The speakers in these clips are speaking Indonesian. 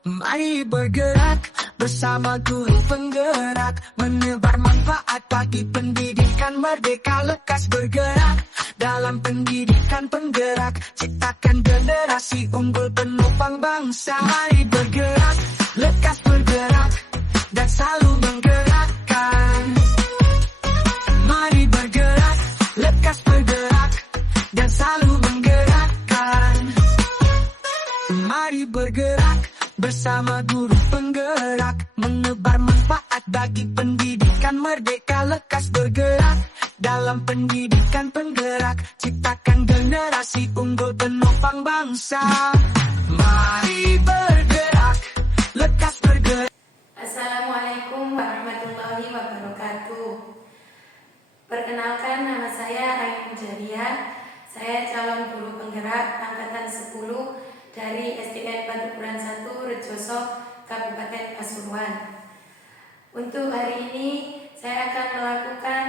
Mari bergerak bersama guru penggerak, menebar manfaat bagi pendidikan merdeka. Lekas bergerak dalam pendidikan penggerak, ciptakan generasi unggul penopang bangsa. Mari bergerak, lekas bergerak, dan selalu menggerakkan. Mari bergerak, lekas bergerak, dan selalu menggerakkan. Mari bergerak bersama guru penggerak, menebar manfaat bagi pendidikan merdeka. Lekas bergerak dalam pendidikan penggerak, ciptakan generasi unggul penopang bangsa. Mari bergerak, lekas bergerak. Assalamualaikum warahmatullahi wabarakatuh. Perkenalkan, nama saya Ainun Jaria. Saya calon guru penggerak angkatan 10 dari SDN Patuburan 1 Rejoso, Kabupaten Pasuruan. Untuk hari ini saya akan melakukan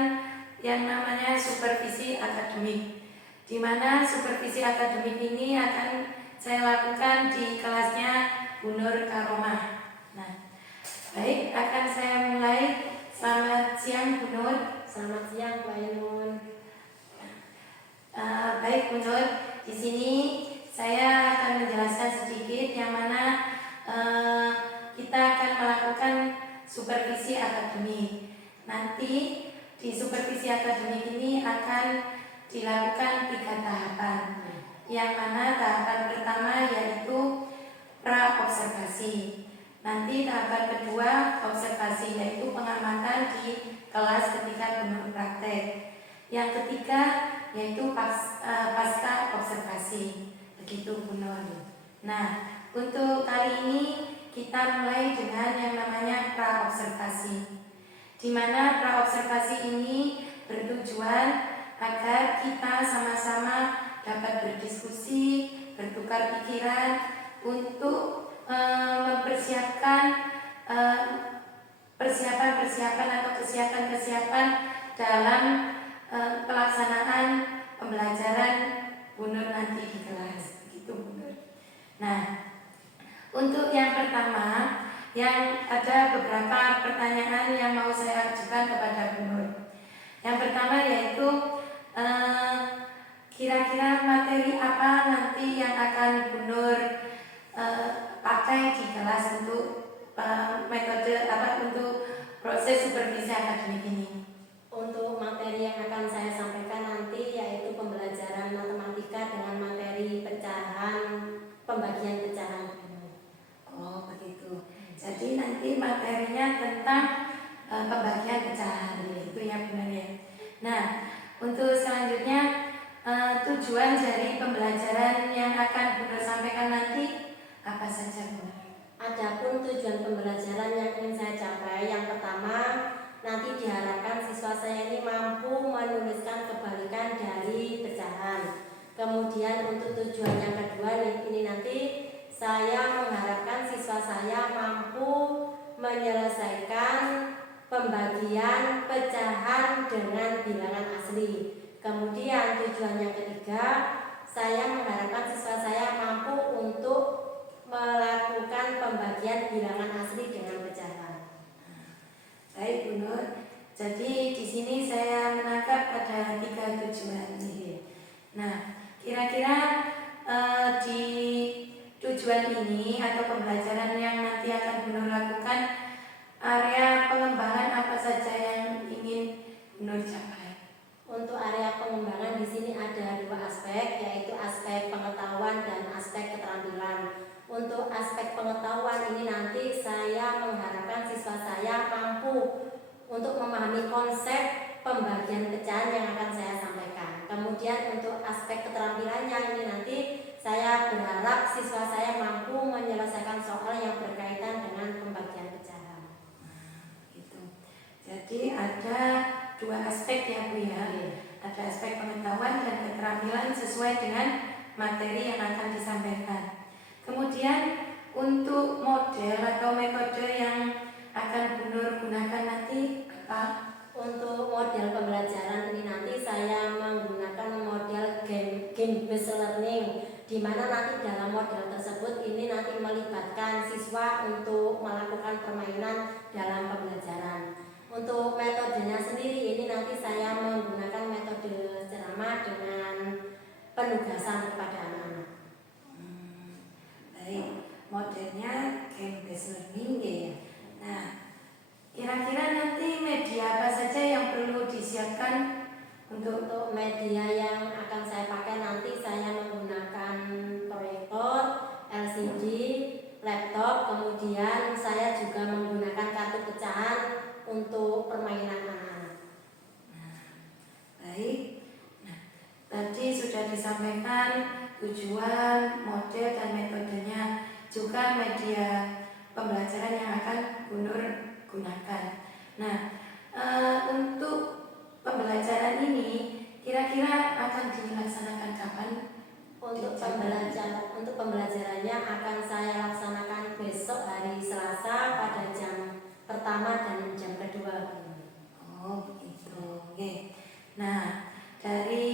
yang namanya supervisi akademik, di mana supervisi akademik ini akan saya lakukan di kelasnya Bu Nur Karomah. Nah, baik, akan saya mulai. Selamat siang Bu Nur. Selamat siang Mbak Ainun. Baik Bu Nur, di sini saya akan menjelaskan sedikit yang mana kita akan melakukan supervisi akademik. Nanti di supervisi akademik ini akan dilakukan 3 tahapan. Yang mana tahapan pertama yaitu pra-observasi. Nanti tahapan kedua observasi, yaitu pengamatan di kelas ketika praktek. Yang ketiga yaitu pasca observasi. Begitu Bu Nur. Nah, untuk kali ini kita mulai dengan yang namanya pra-observasi, di mana pra-observasi ini bertujuan agar kita sama-sama dapat berdiskusi, bertukar pikiran untuk mempersiapkan persiapan atau kesiapan dalam pelaksanaan pembelajaran Bu Nur nanti di kelas. Begitu Bu Nur. Nah, untuk yang pertama, yang ada beberapa pertanyaan yang mau saya ajukan kepada Bu Nur. Yang pertama yaitu kira-kira materi apa nanti yang akan Bu Nur pakai di kelas untuk metode untuk proses supervisi akademik ini. Untuk materi yang akan saya sampaikan nanti yaitu pembelajaran matematika dengan materi pecahan, pembagian pecahan. Oh begitu. Jadi nanti materinya tentang pembagian pecahan, itu ya benar ya. Nah, untuk selanjutnya tujuan dari pembelajaran yang akan Bu Nur sampaikan nanti apa saja Bu? Adapun tujuan pembelajaran yang ingin saya capai, yang pertama nanti diharapkan siswa saya ini mampu menuliskan kebalikan dari pecahan. Kemudian untuk tujuan yang kedua ini nanti saya mengharapkan siswa saya mampu menyelesaikan pembagian pecahan dengan bilangan asli. Kemudian tujuan yang ketiga, saya mengharapkan siswa saya mampu untuk melakukan pembagian bilangan asli dengan pecahan. Baik Bu Nur. Jadi di sini saya menangkap ada 3 tujuan ini. Nah, kira-kira di tujuan ini atau pembelajaran yang nanti akan Bu Nur lakukan, area pengembangan apa saja yang ingin Bu Nur capai? Untuk area pengembangan di sini ada 2 aspek, yaitu aspek pengetahuan dan aspek keterampilan. Untuk aspek pengetahuan ini nanti saya mengharapkan siswa saya mampu untuk memahami konsep pembagian pecahan yang akan saya sampaikan. Kemudian untuk aspek keterampilannya ini nanti saya berharap siswa saya mampu menyelesaikan soal yang berkaitan dengan pembagian pecahan. Gitu. Jadi ada 2 aspek ya Bu ya. Ada aspek pengetahuan dan keterampilan sesuai dengan materi yang akan disampaikan. Kemudian untuk model atau metode yang akan Bu Nur gunakan nanti apa? Untuk model pembelajaran ini nanti saya menggunakan model game based learning, di mana nanti dalam model tersebut ini nanti melibatkan melibatkan siswa untuk melakukan permainan dalam pembelajaran. Untuk metodenya sendiri ini nanti saya menggunakan metode ceramah dengan penugasan kepada anak-anak. Baik, modelnya game based learning ya. Nah, kira-kira nanti media apa saja yang perlu disiapkan Untuk media yang akan saya pakai nanti saya menggunakan proyektor, LCD, laptop, kemudian saya juga menggunakan kartu pecahan untuk permainan anak-anak. Baik. Nah, tadi sudah disampaikan tujuan, model dan metodenya, juga media pembelajaran yang akan Bunur gunakan. Nah, untuk pembelajaran ini kira-kira akan dilaksanakan kapan? Untuk pembelajarannya akan saya laksanakan besok hari Selasa pada jam pertama dan jam kedua. Oh begitu. Oke. Nah, dari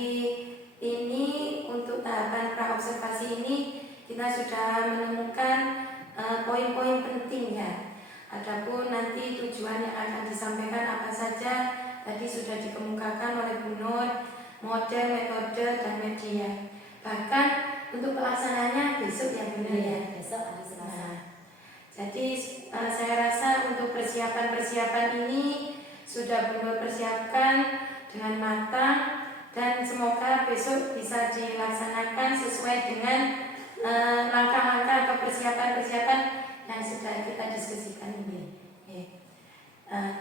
ini untuk tahapan praobservasi ini kita sudah menemukan poin-poin penting ya. Adapun nanti tujuan yang akan disampaikan apa saja tadi sudah dikemukakan oleh Bu Nur, model, metode, dan media. Bahkan untuk pelaksanaannya besok ya Bu Nur ya. Besok hari Selasa. Nah, jadi saya rasa untuk persiapan-persiapan ini sudah Bu Nur persiapkan dengan matang dan semoga besok bisa dilaksanakan sesuai dengan langkah-langkah atau persiapan-persiapan yang sudah kita diskusikan ini.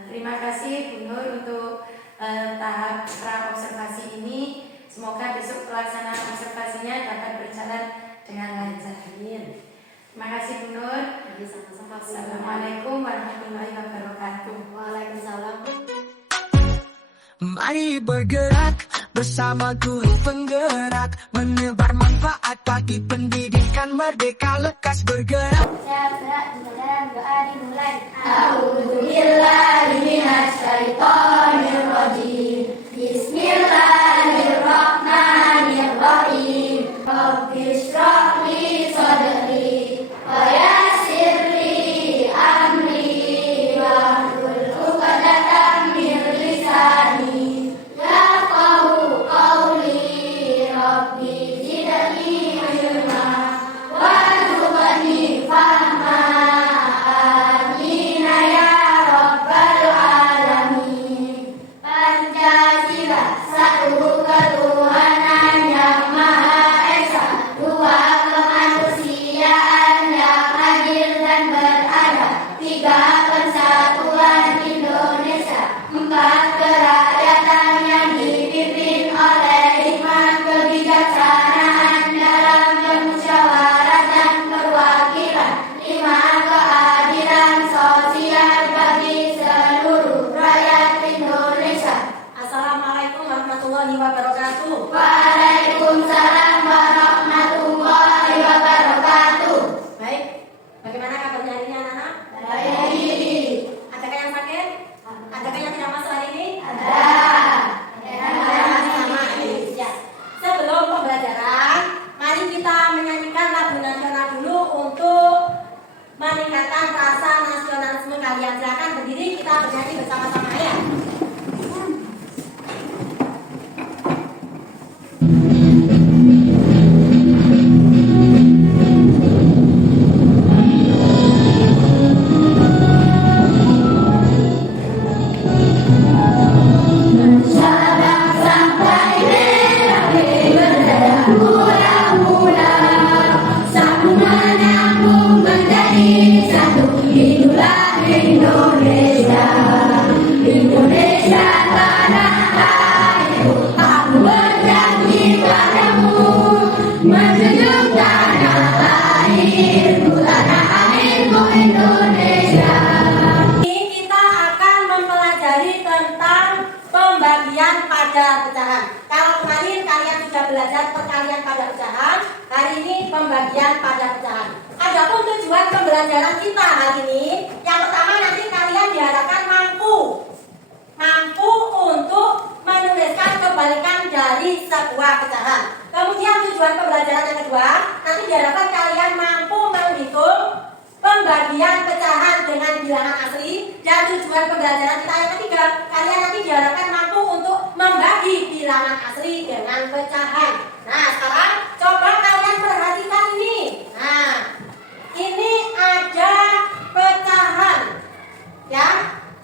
Terima kasih Bu Nur untuk tahap pra-observasi ini. Semoga besok pelaksanaan observasinya dapat berjalan dengan lancar. Terima kasih Bu Nur. Assalamualaikum warahmatullahi wabarakatuh. Waalaikumsalam. Mari bergerak bersama guru penggerak, menebar manfaat bagi pendidikan merdeka lekas bergerak. Saya berat di dalam doa dimulai. A'udzubillahi minasyaitonirrajim. Bismillahirrahmanirrahim. Rabbiyshrah li sadri wa yassir li amri wahlul 'uqdatam min lisani yafqahu qawli. Rabbi zidni ilma warzuqni fahma. Amina ya rabbal alamin. Pancasila satu ketuhanan yang maha esa, dua kemanusiaan yang adil dan beradab, tiga persatuan Indonesia, empat kerakyatan yang dipimpin oleh hikmah kebijaksanaan dalam permusyawaratan perwakilan, lima keadilan sosial bagi seluruh rakyat Indonesia. Assalamualaikum warahmatullahi wabarakatuh. Waalaikumsalam warahmatullahi wabarakatuh. Baik, bagaimana kabarnya hari ini anak-anak? Baik. Adakah yang sakit? Adakah yang tidak masuk hari ini? Ada. Sama. Ya. Sebelum pembelajaran, mari kita menyanyikan lagu nasional dulu untuk meningkatkan rasa nasionalisme kalian. Silakan berdiri, kita bernyanyi bersama-sama ya. Sabang sampai Merauke berdaya mula-mula, sambung menyambung menjadi satu. Inilah Indonesia, Indonesia tanah airku. Aku berjanji padamu, menjunjung tanah airku, tanah airku Indonesia. Ini kita akan mempelajari tentang pembagian pada pecahan. Kalau kemarin kalian sudah belajar perkalian pada pecahan, hari ini pembagian pada pecahan. Adapun tujuan pembelajaran kita hari ini, yang pertama nanti kalian diharapkan mampu untuk menuliskan kebalikan dari sebuah pecahan. Kemudian tujuan pembelajaran yang kedua, nanti diharapkan kalian mampu menghitung dengan bilangan asli. Dan tujuan pembelajaran kita yang ketiga, kalian nanti diharapkan mampu untuk membagi bilangan asli dengan pecahan. Nah, sekarang coba kalian perhatikan ini. Nah, ini ada pecahan. Ya,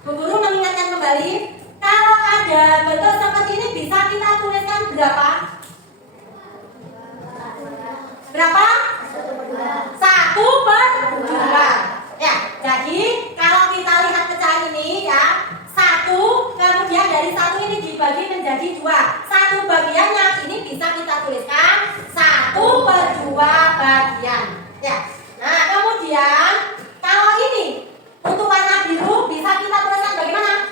Bu Guru mengingatkan kembali, kalau ada bentuk seperti ini bisa kita tuliskan berapa? Berapa? 1/2. Ya, jadi kalau kita lihat pecahan ini ya, 1, kemudian dari 1 ini dibagi menjadi 2. 1 bagiannya ini bisa kita tuliskan 1/2 bagian. Ya. Nah, kemudian kalau ini untuk warna biru bisa kita tuliskan bagaimana?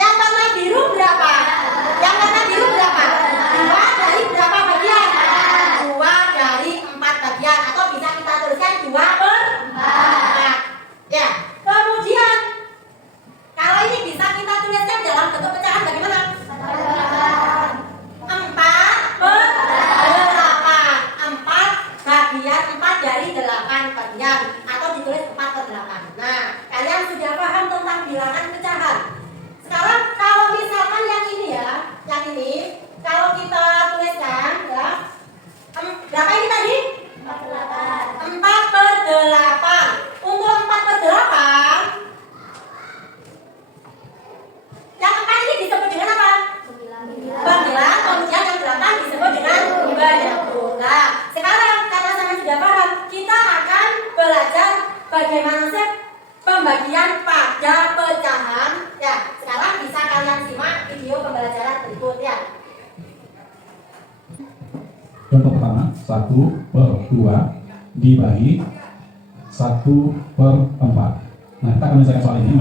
Yang warna biru berapa? Yang warna biru berapa? 2 dari berapa bagian? 2 dari 4 bagian, atau bisa kita tuliskan 2/4. Ya. Kemudian kalau ini bisa kita tuliskan dalam bentuk pecahan bagaimana? 4/8. 4 bagian 4 dari 8 bagian, atau ditulis 4/8. Nah, kalian sudah paham tentang bilangan pecahan. Sekarang kalau misalkan yang ini ya, yang ini kalau kita tuliskan ya, berapa ini tadi? 4/8. Untuk 4/8, yang 4 ini disebut dengan apa? 9. Kemudian yang 8 disebut dengan 20. Nah, sekarang karena saya sudah paham, kita akan belajar bagaimana sih pembagian pada pecahan. Ya, sekarang bisa kalian simak video pembelajaran berikut ya. Contoh pertama, 1/2 dibagi 1/4. Nah, kita akan menyelesaikan soal ini,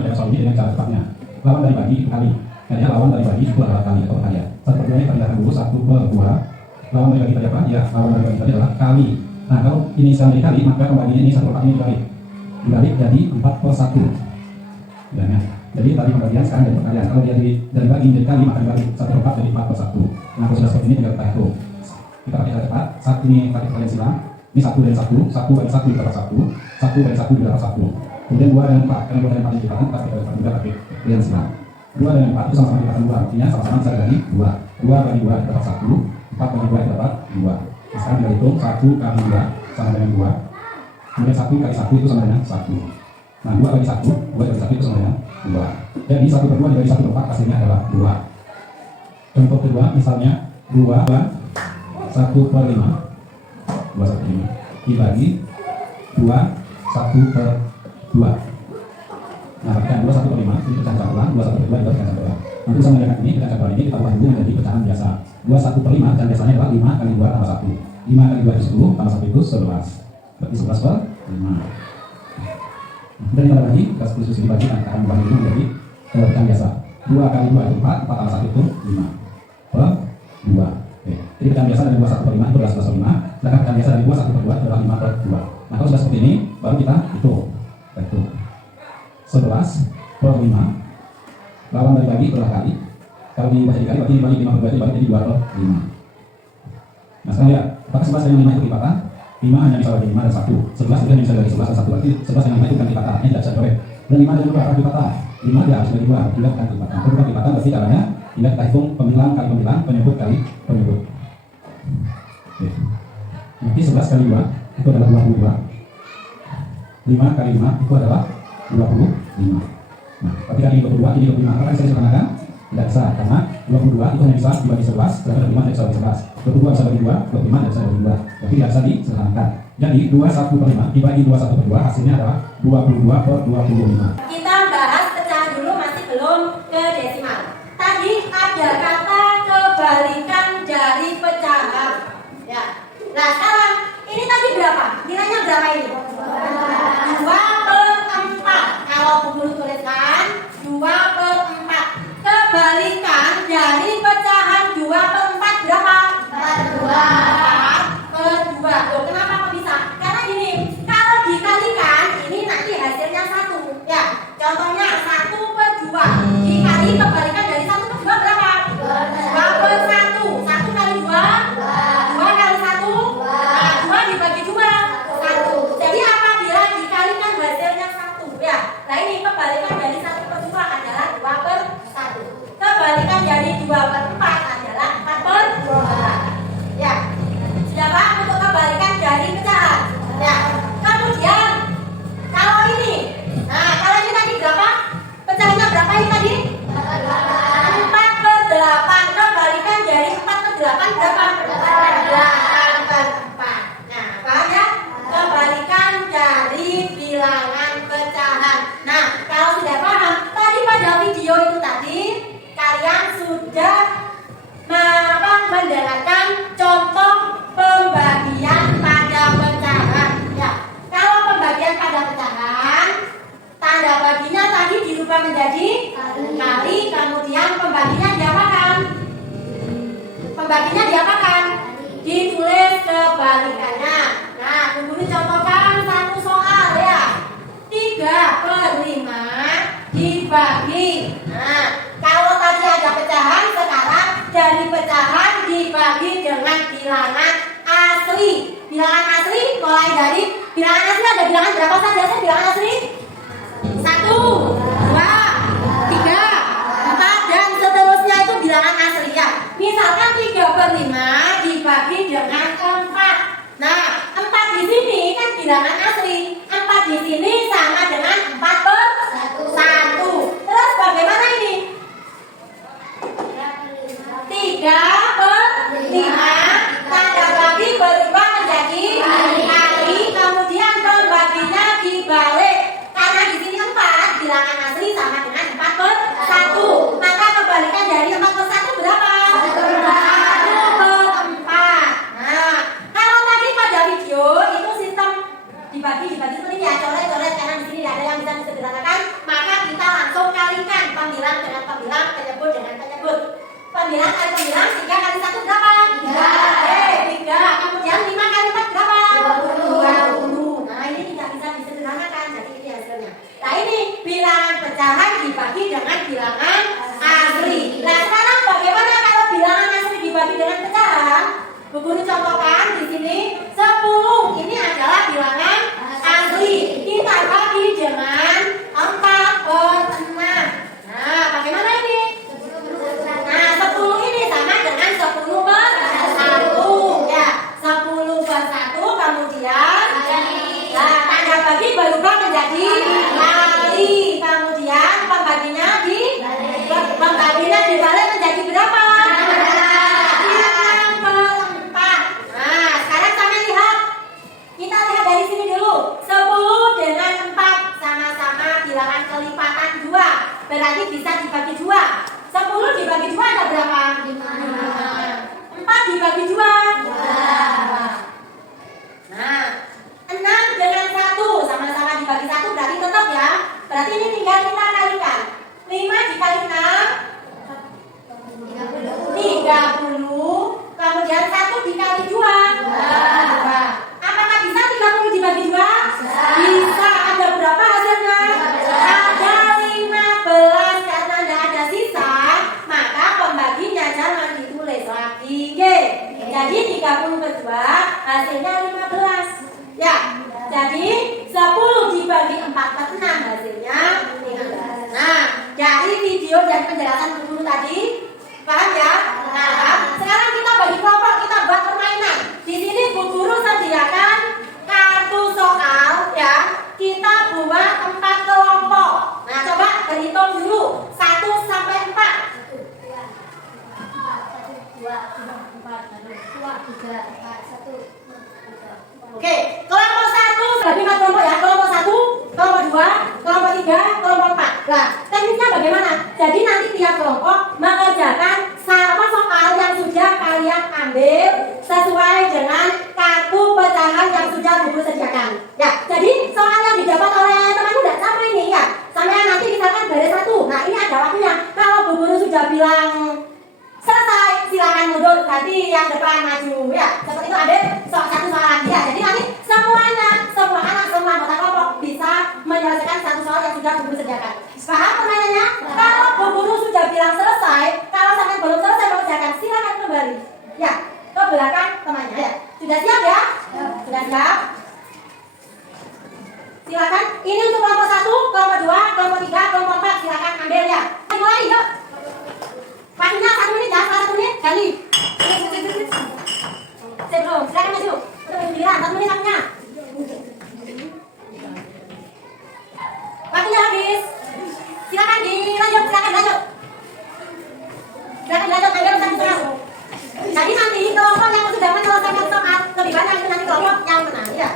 dengan cara cepatnya. Lawan dari bagi itu kali. Jadi lawan dari bagi itu adalah kali atau perkalian. 1/2 ini kita lihat dulu, 1/2. Lawan dari bagi tadi apa? Ya, lawan dari bagi tadi adalah kali. Nah, kalau ini sekarang dikali, maka pembagian ini 1/4 ini dibalik jadi 4/1. Ya, jadi tadi pembagian sekarang jadi perkalian. Kalau dia dari bagi menjadi kali, maka dibagi 1/4 jadi 4/1. Nah, kalau sudah seperti ini tinggal kita hitung. Kita pakai cara cepat. Saat ini tadi perkalian silang. Ini 1 dan 1, 1 bagi 1 didapat 1, 1 bagi 1 didapat 1. Kemudian 2 dan 4, karena 2 dan 4 dikalikan, kita pakai cara juga pakai perkalian silang. 2 dan 4 itu sama-sama dikalikan 2, artinya sama-sama bisa dibagi 2. 2 bagi 2 didapat 1, 4 bagi 2 didapat 2. Nah, sekarang kita hitung 1 kali 2 sama dengan 2. Kemudian 1 kali 1 itu sama dengan 1. Nah, 2 bagi 1, 2 bagi 1 itu sama dengan 2. Jadi 1/2 dibagi 1/4 hasilnya adalah 2. Contoh kedua, misalnya 2 1/5 dibagi 2 1/2. Nah, pecahan 2 1/5 ini pecahan campuran, 2 1/2 itu pecahan campuran. Nanti sama dengan ini, pecahan campuran ini kita ubah dulu menjadi pecahan biasa. 2 1/5 dan biasanya adalah 5 kali 2 tambah 1. 5 kali 2 itu 10, tambah 1 itu 11. Berarti 11/5. Dan kita bagi, kita khusus dibagi, kita akan ubah dulu menjadi pecahan biasa. 2 kali 2 itu 4, 4 tambah 1 itu 5/2. Oke. Jadi pecahan biasa dari 2 1/5 itu adalah 11/5. Sedangkan pecahan biasa dari 2 1/2 adalah 5/2. Nah, kalau sudah seperti ini, baru kita hitung. Kita hitung 11/5. Lawan dari bagi adalah kali. Kalau dibaca dikali, berarti dibagi 5/2 itu dibagi jadi 2/5. Nah, sekarang lihat, apakah 11 dengan 5 itu lipatan? 5 hanya bisa bagi 5 dan 1. 11 itu hanya bisa bagi 11 dan 1. Berarti 11 dengan 5 itu kan lipatan. Ini tidak bisa dicoret. Dan 5 dengan 2 akan lipatan. 5 dia harus bagi 2, tidak akan lipatan. Kalau bukan lipatan, berarti caranya tinggal kita hitung pemilang kali pemilang, penyebut kali penyebut. Oke. Nanti 11 kali 2 itu adalah 22. 5 kali 5 itu adalah 25. Nah, berarti kali 22 ini 25. Apakah bisa disederhanakan? Tidak bisa, karena 22 itu hanya bisa dibagi 11, sedangkan 25 tidak bisa bagi 11. 22 bisa bagi 2, 25 tidak bisa bagi 2. Berarti tidak bisa disederhanakan. Jadi 2 1/5 dibagi 2 1/2 hasilnya adalah 22/25. Kita bahas pecahan dulu, masih belum ke desimal. Tadi ada kata kebalikan dari pecahan. Ya. Nah, sekarang ini tadi berapa? Nilainya berapa ini? 2/4. Kalau Bu Guru tuliskan 2/4. Kebalikan dari pecahan 2/4 berapa? 4/2. Loh, kenapa kok bisa? Karena gini, kalau dikalikan ini nanti hasilnya 1. Ya, contohnya 1/2 dikali kebalikan dari 1/2 berapa? 2/1. 1 kali 2, 2 kali 1, 2 dibagi 2, 1. Jadi apa bilangan asli. Bilangan asli mulai dari bilangan asli ada bilangan berapa saja sih bilangan asli? 1, 2, 3, 4 dan seterusnya itu bilangan asli ya. Misalkan 3/5 dibagi dengan 4. Nah, 4 di sini kan bilangan asli. 4 di sini sama dengan 4/1. Terus bagaimana ini? 3/5 tanda bagi berubah menjadi kali, kemudian pembaginya dibalik. Karena di sini 4 bilangan asli sama dengan 4/1. Maka kebalikan dari 4/1 berapa? 1/4. Nah, kalau tadi pada video itu sistem dibagi seperti ya, coret-coret karena di sini ada yang bisa disederhanakan, maka kita langsung kalikan pembilang dengan pembilang, penyebut dengan penyebut. Pembilang kali pembilang 3 kali 1 berapa? 3. Kemudian 5 kali 4 berapa? 20. Nah, ini tidak bisa disederhanakan, jadi ini hasilnya. Nah, ini bilangan pecahan dibagi dengan bilangan asli. Nah, sekarang bagaimana kalau bilangan asli dibagi dengan pecahan? Bu Guru contohkan di sini 10. Ini adalah bilangan asli. Kita bagi dengan 4/6. Nah, bagaimana ini? Nah, 10 ini sama dengan 10/1 ya. 10/1 kemudian nah, tanda bagi berubah menjadi kali. Kemudian pembaginya dibalik menjadi berapa? 6/4. Nah, sekarang kami lihat. Kita lihat dari sini dulu. 10 dengan 4 sama-sama bilangan kelipatan 2. Berarti bisa dibagi 2. 10 dibagi 2 ada berapa? 4 dibagi 2? 2. Nah, 6 dengan 1 sama-sama dibagi 1 berarti tetap ya. Berarti ini tinggal kita kalikan. 5 dikali 6 30. Kemudian 1 dikali 2 2. Apakah bisa 30 dibagi 2? Bisa. Ada berapa hasilnya? Ada 15. Karena tidak ada sisa, maka pembaginya jangan ditulis lagi. Jadi 30/2 hasilnya 15. Ya. Jadi 10 dibagi 4/6 hasilnya 15. Nah, dari video dan penjelasan Bu Guru tadi, paham ya? Nah, sekarang kita bagi kelompok, kita buat permainan. Di sini Bu Guru sediakan kartu soal ya. Kita buat 4 kelompok. Nah, coba berhitung dulu 1 sampai 4. 1, 2, 3, 4, 1. Oke, kelompok 1 bagi 4 kelompok ya. Kelompok 1, kelompok 2, kelompok 3, kelompok 4. Nah, tekniknya bagaimana? Jadi nanti tiap kelompok mengerjakan soal yang sudah kalian ambil sesuai dengan kartu pecahan yang sudah Bu Guru sediakan. Ya, jadi soal yang didapat oleh temanmu tidak sama ini ya. Sampai nanti misalkan baris 1. Nah, ini ada waktunya. Kalau Bu Guru sudah bilang selesai, silakan mundur, nanti yang depan maju ya. Seperti itu ada satu soal lagi ya. Jadi nanti semuanya, semua anak, semua anggota kelompok bisa menyelesaikan satu soal yang sudah Bu Guru sediakan. Paham pertanyaannya? Kalau Bu Guru sudah bilang selesai, kalau sampai belum selesai mengerjakan, silakan kembali ya ke belakang temannya ya. Sudah siap ya? Sudah siap? Silakan. Ini untuk kelompok 1, kelompok 2, kelompok 3, kelompok 4. Silakan ambil ya. Mulai yuk. Waktunya 1 menit ya, 1 menit ganti. Sebelum, silakan maju. Untuk giliran 1 menit waktunya. Waktunya habis. Silakan dilanjut, silakan lanjut. Silakan lanjut, ambil satu soal. Jadi nanti kelompok yang sudah menyelesaikan soal lebih banyak itu nanti kelompok yang menang ya.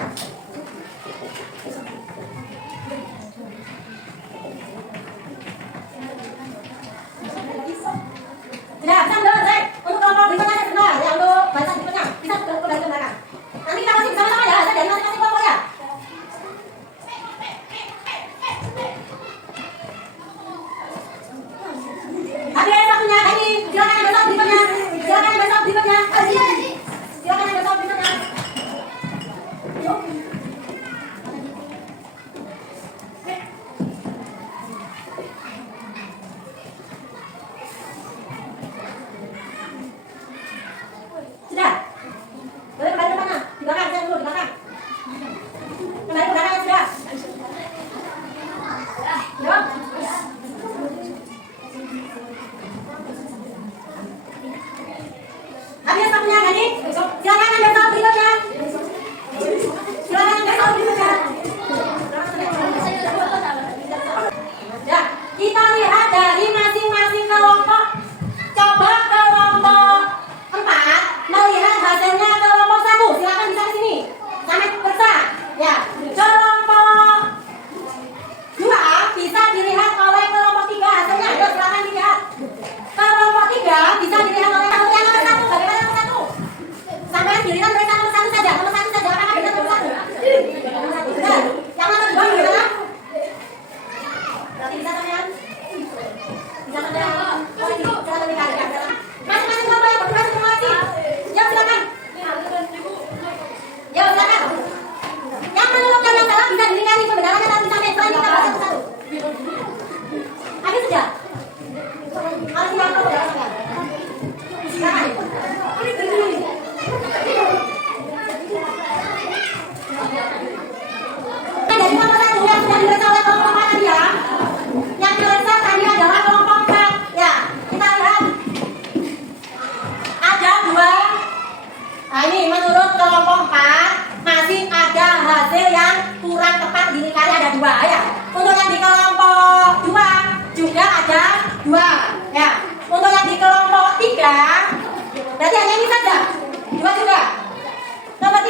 Sudah, bisa selesai. Untuk kelompok berikutnya sebentar ya, untuk baca berikutnya bisa kembali ke belakang. Nanti kita masih bersama-sama ya, saya dari masing-masing kelompok ya. Habis waktunya, ini silakan yang besok berikutnya. Silakan yang besok berikutnya. Silakan yang besok berikutnya. Yuk. Sudah.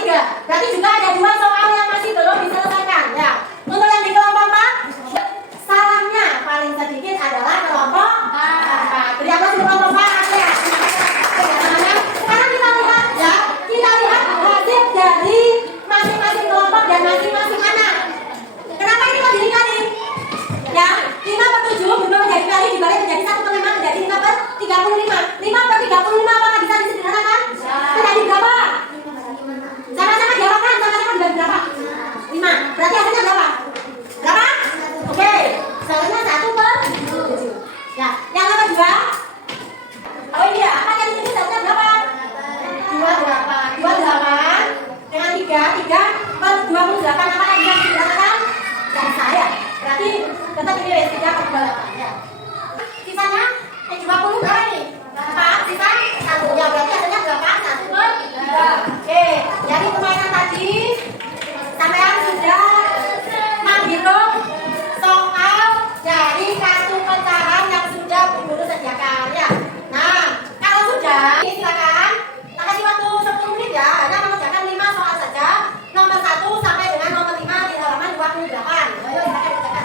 3. Berarti juga ada 2 soal yang masih belum diselesaikan ya. Untuk yang di kelompok 4, salahnya paling sedikit adalah kelompok 4. Beri aplaus untuk kelompok 4 ya. Sekarang kita lihat ya, kita lihat hasil dari masing-masing kelompok dan masing-masing anak. Kenapa ini kok jadi kali? Ya, 5/7 berubah menjadi kali dibalik menjadi 1/5 menjadi 5/35. 5/35 apakah bisa disederhanakan? Menjadi berapa? Sama-sama jawabkan, sama-sama menjadi berapa? 5. Berarti hasilnya berapa? Berapa? Oke, soalnya 1/7. Ya, yang nomor 2. Oh iya, apa yang ini hasilnya berapa? 28 dengan 3 28. Apa yang bisa disederhanakan? Dan saya. Berarti tetap ini 3/8 ya. Sisanya 20 berapa nih? 4, sisa 1. Ya berarti hasilnya berapa? 1/3. Oke, jadi permainan tadi sampean sudah menghitung soal dari kartu pecahan yang sudah Bu Guru sediakan ya. Nah, kalau sudah, silakan tak kasih waktu 10 menit ya. Hanya mengerjakan 5 soal saja. Nomor 1 sampai dengan nomor 5 di halaman 28. Ayo silakan kerjakan.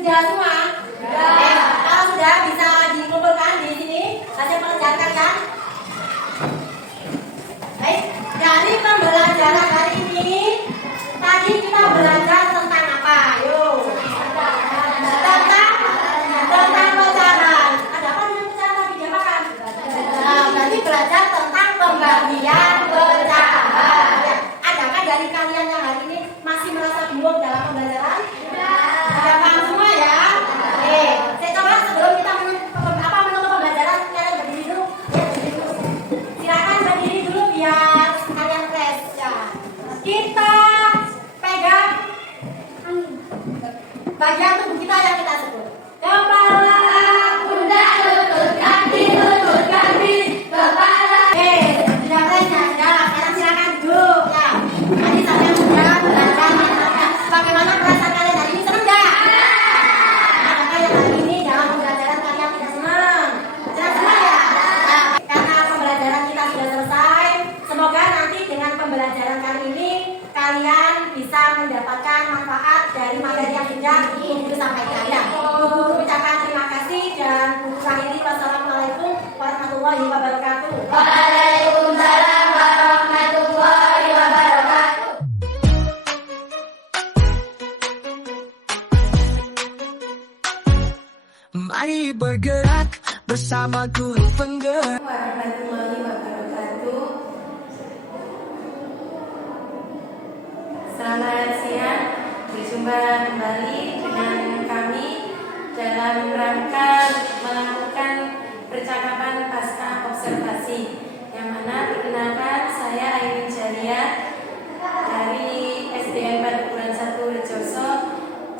Sudah semua? Sudah. Kalau sudah bisa dikumpulkan di sini hasil pelajaran kalian. Baik, dari pembelajaran hari ini tadi kita belajar tentang apa? Yuk. Tentang pecahan. Ada apa dengan pecahan tadi diapakan? Nah, berarti belajar tentang pembagian pecahan. Ya. Adakah dari kalian yang hari ini masih merasa bingung dalam pembelajaran? Sudah paham semua ya? Oke, saya coba sebelum kita menutup pembelajaran, kalian berdiri dulu. Ya, berdiri dulu. Silakan berdiri dulu biar kalian fresh ya. Kita pegang bagian tubuh kita yang kita sebut. Kepala, pundak, lutut, kaki, kepala. Oke, sudah fresh ya? Sudah. Sekarang silakan duduk ya. Tadi saya sudah belajar bagaimana perasaan kalian hari ini, senang nggak? Adakah yang hari ini dalam pembelajaran kalian tidak senang? Senang ya? Nah, karena pembelajaran kita sudah selesai, semoga nanti dengan pembelajaran kali ini kalian bisa mendapatkan manfaat dari materi yang sudah Bu Guru sampaikan ya. Bu Guru ucapkan terima kasih dan Bu Guru akhiri. Wassalamualaikum warahmatullahi wabarakatuh. Waalaikumsalam warahmatullahi wabarakatuh. Mari bergerak bersama guru penggerak. Warahmatullahi wabarakatuh. Selamat siang. Berjumpa kembali dengan kami dalam rangka melakukan percakapan pasca observasi, yang mana perkenalkan saya Airin Jaria dari SDN Patukuran 1 Rejoso,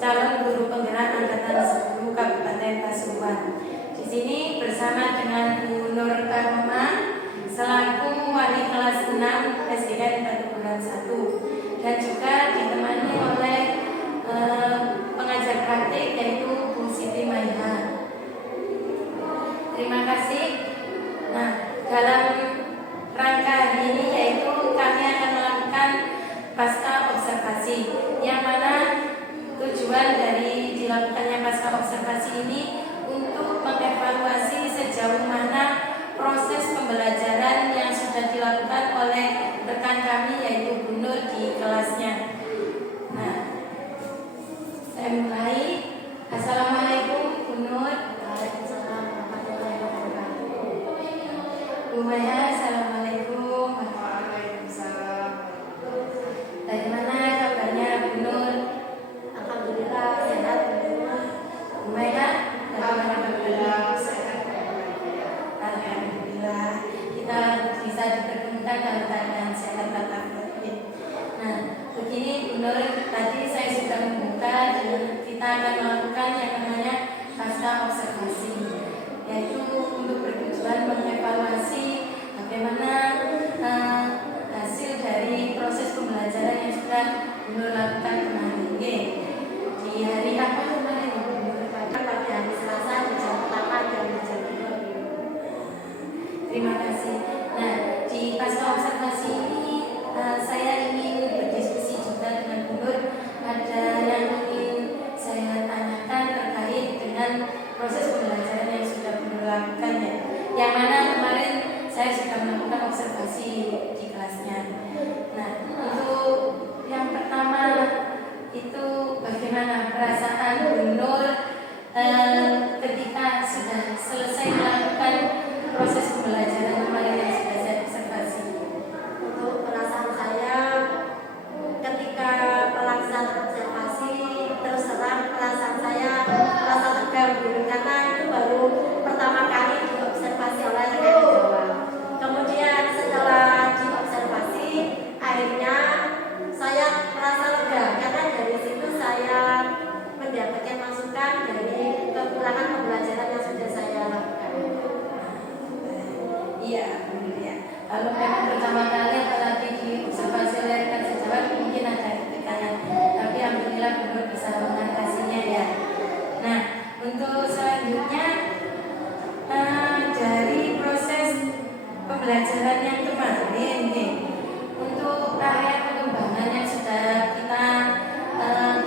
calon guru penggerak angkatan 10 Kabupaten Pasuruan. Di sini bersama dengan Bu Nur Karoma selaku wali kelas 6 SDN Patukuran 1 dan juga ditemani oleh pengajar praktik yaitu Bu Siti Maiha. Terima kasih. Nah, dalam rangka ini yaitu kami akan melakukan pasca observasi, yang mana tujuan dari dilakukannya pasca observasi ini untuk mengevaluasi sejauh mana proses pembelajaran yang sudah dilakukan oleh rekan kami yaitu Bu Nur di kelasnya. Nah, saya mulai. Assalamualaikum Bu Nur. Bu Maya. bisa dipertemukan dalam keadaan sehat walafiat. Nah, begini Bu Nur, tadi saya sudah membuka dan kita akan melakukan yang namanya pasca observasi, yaitu untuk bertujuan mengevaluasi bagaimana hasil dari proses pembelajaran yang sudah Bu Nur lakukan kemarin. Di hari apa kemarin Bu Nur? Pada hari Selasa di jam pertama dan di jam 2. Terima kasih. Nah, di pasca observasi ini saya ingin berdiskusi juga dengan Bu Nur. Ada yang ingin saya tanyakan terkait dengan proses pembelajaran yang sudah Bu Nur lakukan ya. Yang mana kemarin saya sudah melakukan observasi di kelasnya. Nah, untuk yang pertama itu bagaimana perasaan Bu Nur ketika sudah selesai melakukan proses pembelajaran kemarin yang sudah saya observasi. Untuk perasaan saya ketika pelaksanaan observasi, terus terang perasaan saya merasa tegang karena itu baru pertama kali diobservasi oleh rekan Jawa. Kemudian setelah diobservasi, akhirnya saya merasa lega karena dari situ saya mendapatkan masukan dari kekurangan pembelajaran yang sudah saya lakukan. Iya, benar ya. Kalau memang pertama kali apalagi diobservasi oleh rekan sejawat mungkin ada tekanan, tapi alhamdulillah Bu Nur bisa mengatasinya ya. Nah, untuk selanjutnya dari proses pembelajaran yang kemarin nih, untuk area pengembangan yang sudah kita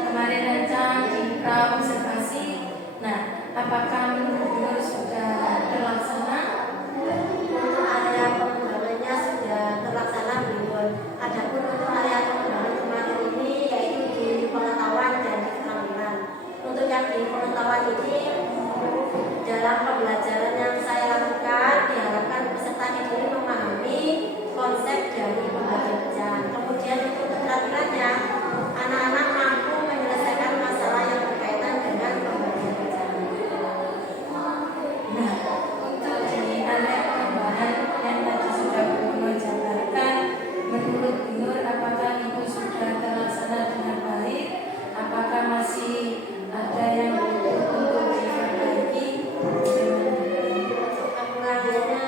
kemarin rancang di pra observasi. Nah, apakah menurut Bu Nur sudah terlaksana? Untuk area pengembangannya sudah terlaksana belum. Adapun untuk area pengembangan kemarin ini yaitu di pengetahuan dan di keterampilan. Untuk yang di pengetahuan ini dalam pembelajaran yang saya lakukan diharapkan peserta ini memahami konsep dari pembagian pecahan. Kemudian untuk keterampilannya anak-anak mampu menyelesaikan masalah yang berkaitan dengan pembagian pecahan. Nah, untuk di area pengembangan yang tadi sudah Bu Nur jabarkan, menurut Bu Nur apakah itu sudah terlaksana dengan baik? Apakah masih ada yang butuh untuk diperbaiki? Kekurangannya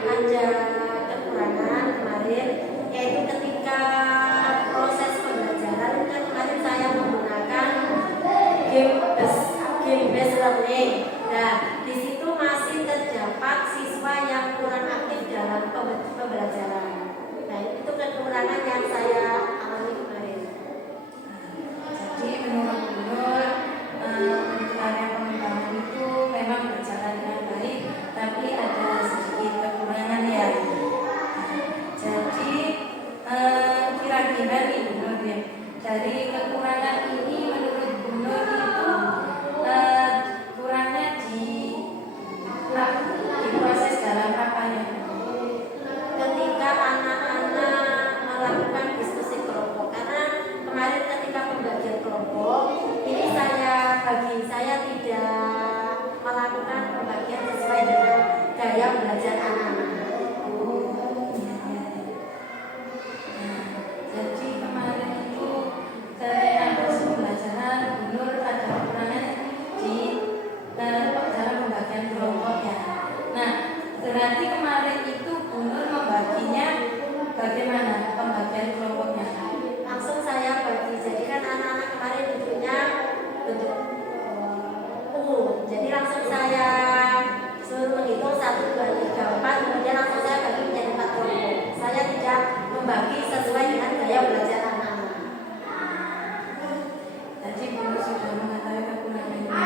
ada kekurangan kemarin, yaitu ketika proses pembelajaran kan kemarin saya menggunakan game based learning. Nah, di situ masih terdapat siswa yang kurang aktif dalam pembelajaran. Nah, itu kekurangan yang saya alami kemarin. Jadi menurut Bu Nur untuk area pengembangan itu memang berjalan dengan baik, tapi ada sedikit kekurangan ya. Jadi kira-kira nih Bu Nur ya, dari kekurangan ini menurut Bu Nur itu kurangnya di proses dalam apanya? Ketika anak-anak melakukan diskusi kelompok, karena kemarin ketika pembagian kelompok ini saya tidak melakukan pembagian sesuai dengan gaya belajar anak-anak. Jadi kemarin itu ketika proses pembelajaran Bu Nur ada kekurangan di dalam pembagian kelompok ya. Nah, berarti kemarin itu Bu Nur membaginya bagaimana pembagian kelompoknya? Langsung saya bagi, jadi kan anak-anak kemarin duduknya bentuk U, jadi langsung saya suruh menghitung 1, 2, 3, 4, kemudian langsung saya bagi menjadi 4 kelompok. Saya tidak membagi sesuai dengan gaya belajar anak-anak. Tadi Bu Nur sudah mengetahui kekurangannya.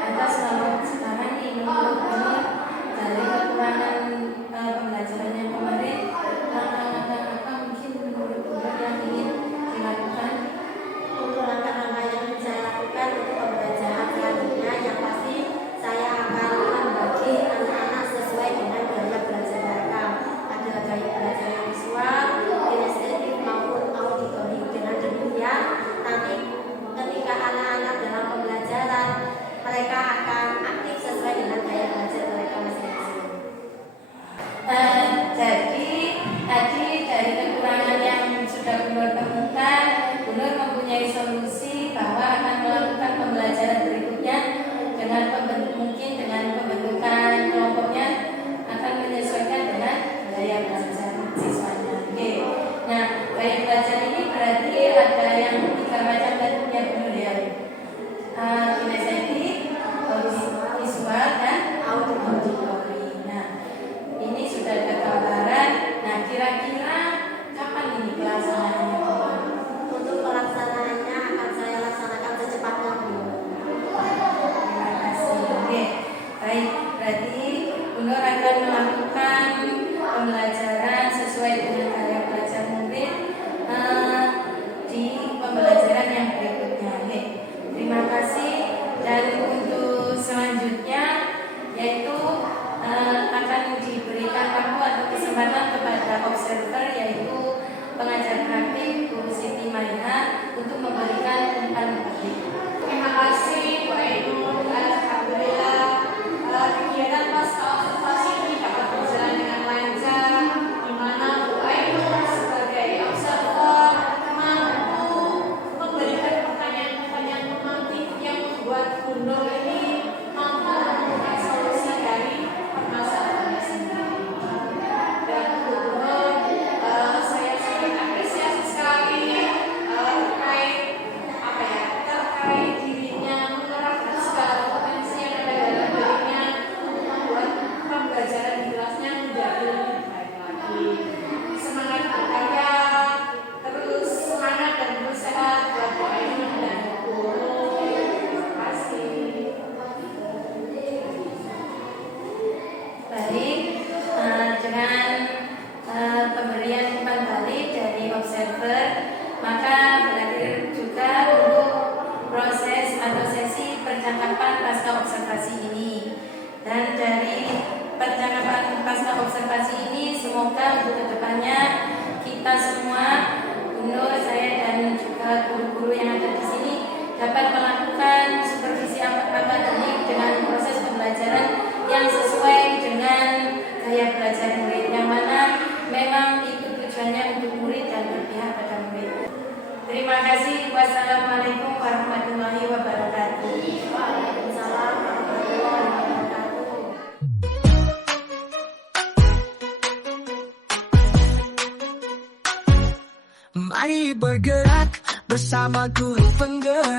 Lantas kalau sekarang ini menurut Bu Nur dari kekurangan pembelajaran yang kemarin, langkah-langkah apa mungkin menurut Bu Nur yang ingin dilakukan? Untuk langkah-langkah yang saya lakukan untuk pembelajaran selanjutnya, yang pasti saya akan membagi anak-anak sesuai dengan gaya belajar mereka. Ada gaya belajar yang visual, kinestetik, untuk memberikan umpan balik. Terima kasih Bu Ainun. Alhamdulillah kegiatan pasca observasi ini dapat berjalan dengan lancar, di mana Bu Ainun sebagai observer mampu memberikan pertanyaan-pertanyaan pemantik yang membuat Gundul ini mampu menemukan solusi dari permasalahannya sendiri. Dan Gundul, saya sangat apresiasi sekali terkait dirinya mengerahkan segala potensi yang ada dalam dirinya untuk membuat pembelajaran di kelasnya menjadi lebih baik lagi. Semangat berkarya, terus semangat dan berusaha buat Bu Ainun dan guru. Terima kasih. Baik, dengan pemberian umpan balik dari observer, maka berakhir juga untuk proses atau sesi percakapan pasca observasi ini. Dan dari percakapan pasca observasi ini, semoga untuk kedepannya kita semua, Gundul, saya dan juga guru-guru yang ada di sini dapat melakukan supervisi akademik dengan proses pembelajaran yang sesuai dengan gaya belajar murid, yang mana memang itu tujuannya untuk murid dan berpihak pada murid. Terima kasih. Wassalamualaikum warahmatullahi wabarakatuh. Waalaikumsalam warahmatullahi wabarakatuh. Mari bergerak bersama guru penggerak.